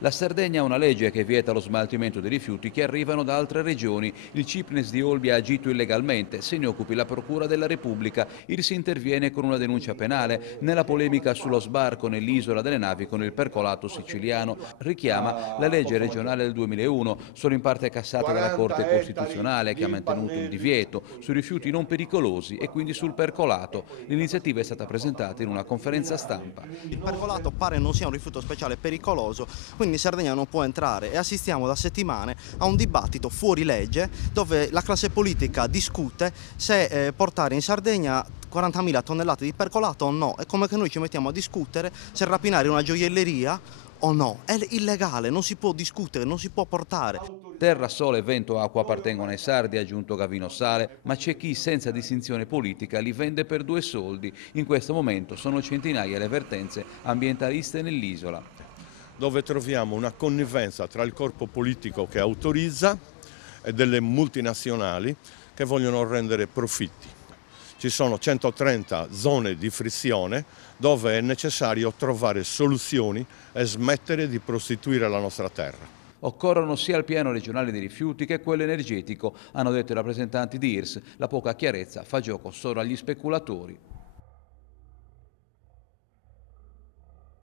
La Sardegna ha una legge che vieta lo smaltimento dei rifiuti che arrivano da altre regioni. Il CIPNES di Olbia ha agito illegalmente. Se ne occupi la Procura della Repubblica. IRS interviene con una denuncia penale. Nella polemica sullo sbarco nell'isola delle navi con il percolato siciliano richiama la legge regionale del 2001, solo in parte cassata dalla Corte Costituzionale che ha mantenuto il divieto sui rifiuti non pericolosi e quindi sul percolato. L'iniziativa è stata presentata in una conferenza stampa. Il percolato pare non sia un rifiuto speciale pericoloso, quindi in Sardegna non può entrare e assistiamo da settimane a un dibattito fuori legge dove la classe politica discute se portare in Sardegna 40.000 tonnellate di percolato o no. È come che noi ci mettiamo a discutere se rapinare una gioielleria o no. È illegale, non si può discutere, non si può portare. Terra, sole, vento, acqua appartengono ai sardi, ha aggiunto Gavino Sale, ma c'è chi senza distinzione politica li vende per 2 soldi. In questo momento sono centinaia le vertenze ambientaliste nell'isola. Dove troviamo una connivenza tra il corpo politico che autorizza e delle multinazionali che vogliono rendere profitti. Ci sono 130 zone di frizione dove è necessario trovare soluzioni e smettere di prostituire la nostra terra. Occorrono sia il piano regionale dei rifiuti che quello energetico, hanno detto i rappresentanti di IRS. La poca chiarezza fa gioco solo agli speculatori.